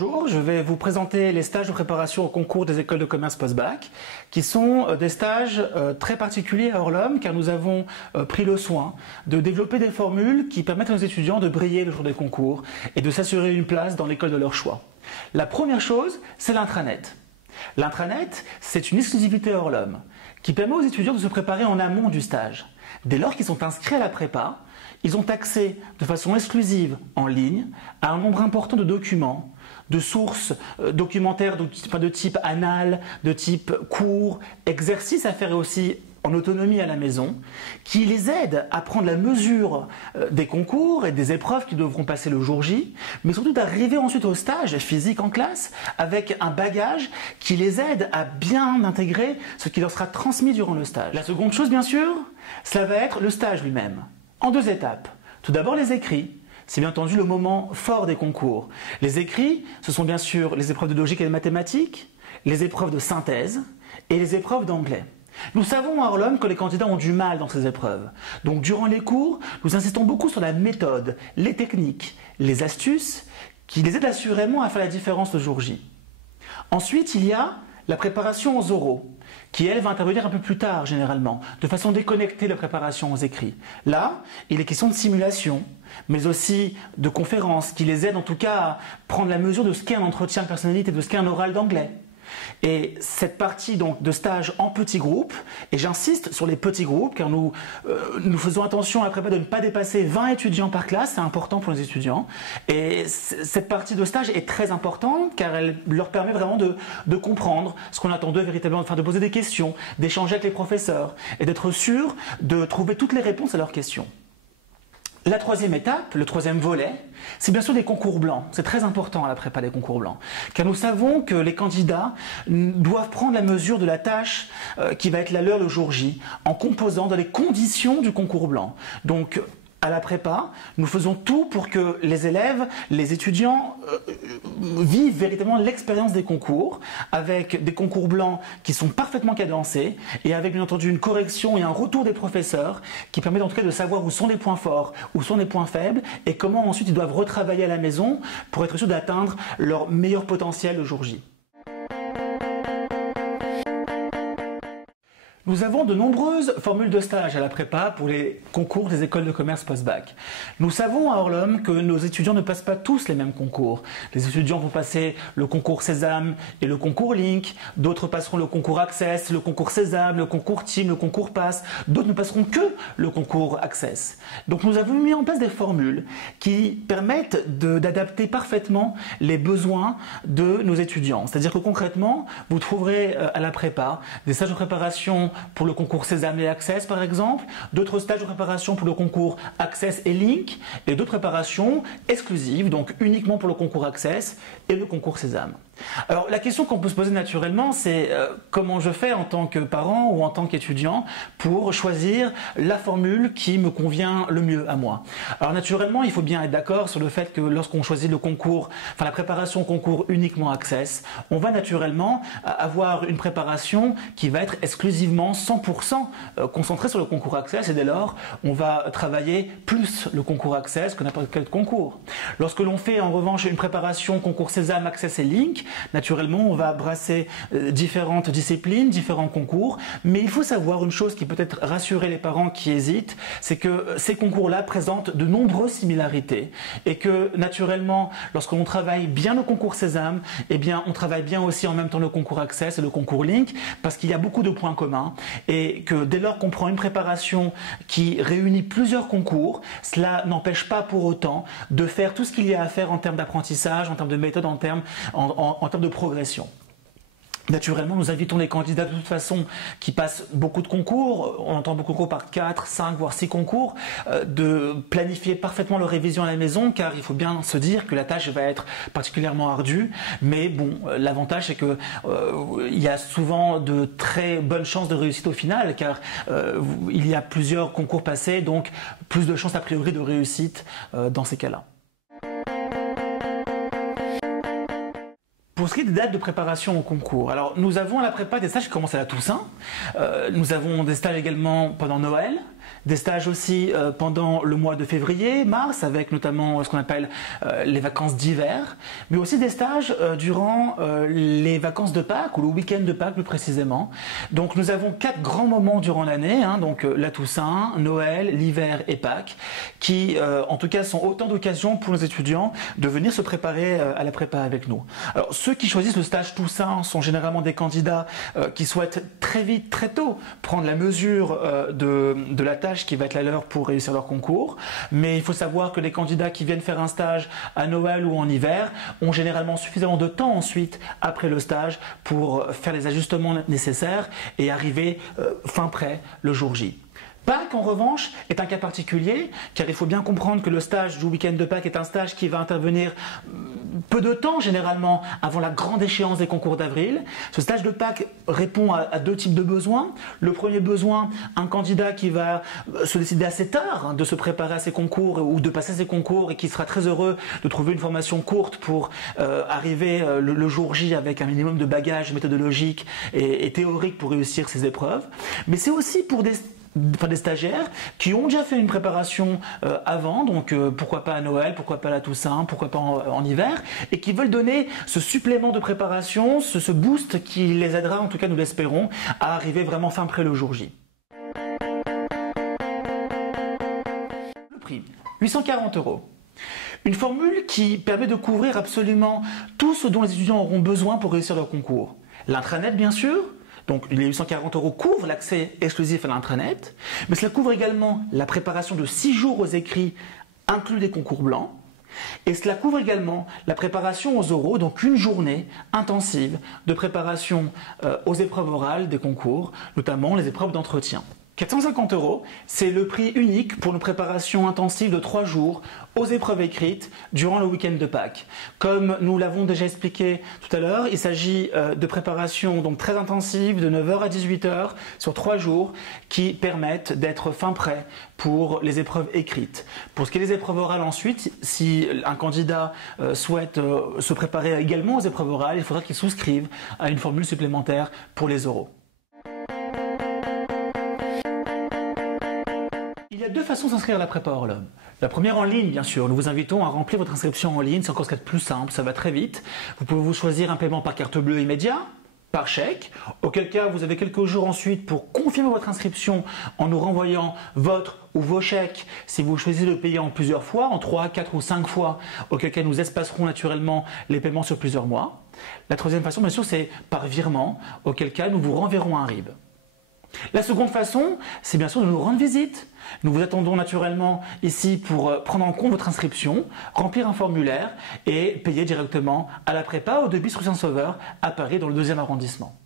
Bonjour, je vais vous présenter les stages de préparation au concours des écoles de commerce post-bac, qui sont des stages très particuliers à Orlum, car nous avons pris le soin de développer des formules qui permettent à nos étudiants de briller le jour des concours et de s'assurer une place dans l'école de leur choix. La première chose, c'est l'intranet. L'intranet, c'est une exclusivité à Orlum, qui permet aux étudiants de se préparer en amont du stage. Dès lors qu'ils sont inscrits à la prépa, ils ont accès de façon exclusive en ligne à un nombre important de documents, de sources documentaires de type annales, de type cours, exercices à faire aussi en autonomie à la maison, qui les aident à prendre la mesure des concours et des épreuves qu'ils devront passer le jour J, mais surtout d'arriver ensuite au stage physique en classe avec un bagage qui les aide à bien intégrer ce qui leur sera transmis durant le stage. La seconde chose, bien sûr, ça va être le stage lui-même, en deux étapes. Tout d'abord les écrits. C'est bien entendu le moment fort des concours. Les écrits, ce sont bien sûr les épreuves de logique et de mathématiques, les épreuves de synthèse et les épreuves d'anglais. Nous savons à Orlum que les candidats ont du mal dans ces épreuves. Donc durant les cours, nous insistons beaucoup sur la méthode, les techniques, les astuces qui les aident assurément à faire la différence le jour J. Ensuite, il y a la préparation aux oraux, qui elle va intervenir un peu plus tard généralement, de façon déconnectée de la préparation aux écrits. Là, il est question de simulation, mais aussi de conférences qui les aident en tout cas à prendre la mesure de ce qu'est un entretien de personnalité, de ce qu'est un oral d'anglais. Et cette partie donc de stage en petits groupes, et j'insiste sur les petits groupes car nous faisons attention à la prépa de ne pas dépasser 20 étudiants par classe, c'est important pour les étudiants. Et cette partie de stage est très importante car elle leur permet vraiment de comprendre ce qu'on attend d'eux véritablement, de poser des questions, d'échanger avec les professeurs et d'être sûr de trouver toutes les réponses à leurs questions. La troisième étape, le troisième volet, c'est bien sûr les concours blancs. C'est très important à la prépa des concours blancs. Car nous savons que les candidats doivent prendre la mesure de la tâche qui va être la leur le jour J, en composant dans les conditions du concours blanc. Donc, à la prépa, nous faisons tout pour que les élèves, les étudiants vivent véritablement l'expérience des concours avec des concours blancs qui sont parfaitement cadencés et avec bien entendu une correction et un retour des professeurs qui permet en tout cas de savoir où sont les points forts, où sont les points faibles et comment ensuite ils doivent retravailler à la maison pour être sûr d'atteindre leur meilleur potentiel le jour J. Nous avons de nombreuses formules de stage à la prépa pour les concours des écoles de commerce post-bac. Nous savons à Orlum que nos étudiants ne passent pas tous les mêmes concours. Les étudiants vont passer le concours Sésame et le concours Link, d'autres passeront le concours Access, le concours Sésame, le concours Team, le concours Pass, d'autres ne passeront que le concours Access. Donc nous avons mis en place des formules qui permettent d'adapter parfaitement les besoins de nos étudiants. C'est-à-dire que concrètement, vous trouverez à la prépa des stages de préparation pour le concours Sésame et Access par exemple, d'autres stages de préparation pour le concours Access et Link, et d'autres préparations exclusives, donc uniquement pour le concours Access et le concours Sésame. Alors la question qu'on peut se poser naturellement, c'est comment je fais en tant que parent ou en tant qu'étudiant pour choisir la formule qui me convient le mieux à moi. Alors naturellement, il faut bien être d'accord sur le fait que lorsqu'on choisit le concours, enfin la préparation au concours uniquement Access, on va naturellement avoir une préparation qui va être exclusivement 100% concentrée sur le concours Access et dès lors, on va travailler plus le concours Access que n'importe quel concours. Lorsque l'on fait en revanche une préparation concours Sésame, Access et Link, naturellement, on va brasser différentes disciplines, différents concours, mais il faut savoir une chose qui peut-être rassurer les parents qui hésitent, c'est que ces concours-là présentent de nombreuses similarités et que naturellement, lorsqu'on travaille bien le concours Sésame, eh bien, on travaille bien aussi en même temps le concours Access et le concours Link parce qu'il y a beaucoup de points communs et que dès lors qu'on prend une préparation qui réunit plusieurs concours, cela n'empêche pas pour autant de faire tout ce qu'il y a à faire en termes d'apprentissage, en termes de méthode, en termes de progression. Naturellement, nous invitons les candidats de toute façon qui passent beaucoup de concours, on entend beaucoup de concours par 4, 5, voire 6 concours, de planifier parfaitement leur révision à la maison car il faut bien se dire que la tâche va être particulièrement ardue, mais bon, l'avantage c'est que il y a souvent de très bonnes chances de réussite au final car il y a plusieurs concours passés, donc plus de chances a priori de réussite dans ces cas-là. Pour ce qui est des dates de préparation au concours, alors nous avons à la prépa des stages qui commencent à la Toussaint, nous avons des stages également pendant Noël, Des stages aussi pendant le mois de février, mars, avec notamment ce qu'on appelle les vacances d'hiver, mais aussi des stages durant les vacances de Pâques ou le week-end de Pâques plus précisément. Donc nous avons 4 grands moments durant l'année, donc la Toussaint, Noël, l'hiver et Pâques, qui en tout cas sont autant d'occasions pour nos étudiants de venir se préparer à la prépa avec nous. Alors ceux qui choisissent le stage Toussaint sont généralement des candidats qui souhaitent très vite, très tôt, prendre la mesure de la tâche qui va être la leur pour réussir leur concours. Mais il faut savoir que les candidats qui viennent faire un stage à Noël ou en hiver ont généralement suffisamment de temps ensuite, après le stage, pour faire les ajustements nécessaires et arriver fin prêt le jour J. Pâques, en revanche, est un cas particulier, car il faut bien comprendre que le stage du week-end de Pâques est un stage qui va intervenir peu de temps, généralement, avant la grande échéance des concours d'avril. Ce stage de Pâques répond à 2 types de besoins. Le premier besoin, un candidat qui va se décider assez tard de se préparer à ses concours ou de passer ses concours et qui sera très heureux de trouver une formation courte pour arriver le jour J avec un minimum de bagages méthodologiques et théoriques pour réussir ses épreuves. Mais c'est aussi pour des stagiaires qui ont déjà fait une préparation avant, donc pourquoi pas à Noël, pourquoi pas à la Toussaint, pourquoi pas en hiver, et qui veulent donner ce supplément de préparation, ce boost qui les aidera, en tout cas nous l'espérons, à arriver vraiment fin prêt le jour J. Le prix, 840 €. Une formule qui permet de couvrir absolument tout ce dont les étudiants auront besoin pour réussir leur concours. L'intranet bien sûr. Donc les 840 € couvrent l'accès exclusif à l'intranet, mais cela couvre également la préparation de 6 jours aux écrits, inclus des concours blancs, et cela couvre également la préparation aux oraux, donc une journée intensive de préparation aux épreuves orales des concours, notamment les épreuves d'entretien. 450 €, c'est le prix unique pour une préparation intensive de 3 jours aux épreuves écrites durant le week-end de Pâques. Comme nous l'avons déjà expliqué tout à l'heure, il s'agit de préparations donc très intensives de 9 h à 18 h sur 3 jours qui permettent d'être fin prêt pour les épreuves écrites. Pour ce qui est des épreuves orales ensuite, si un candidat souhaite se préparer également aux épreuves orales, il faudra qu'il souscrive à une formule supplémentaire pour les oraux. Il y a 2 façons de s'inscrire à la prépa Orlom. La première en ligne, bien sûr. Nous vous invitons à remplir votre inscription en ligne. C'est encore ce qu'il y a de plus simple, ça va très vite. Vous pouvez vous choisir un paiement par carte bleue immédiat, par chèque, auquel cas vous avez quelques jours ensuite pour confirmer votre inscription en nous renvoyant votre ou vos chèques si vous choisissez de payer en plusieurs fois, en 3, 4 ou 5 fois, auquel cas nous espacerons naturellement les paiements sur plusieurs mois. La troisième façon, bien sûr, c'est par virement, auquel cas nous vous renverrons un RIB. La seconde façon, c'est bien sûr de nous rendre visite. Nous vous attendons naturellement ici pour prendre en compte votre inscription, remplir un formulaire et payer directement à la prépa au 2 bis rue Saint-Sauveur à Paris dans le 2e arrondissement.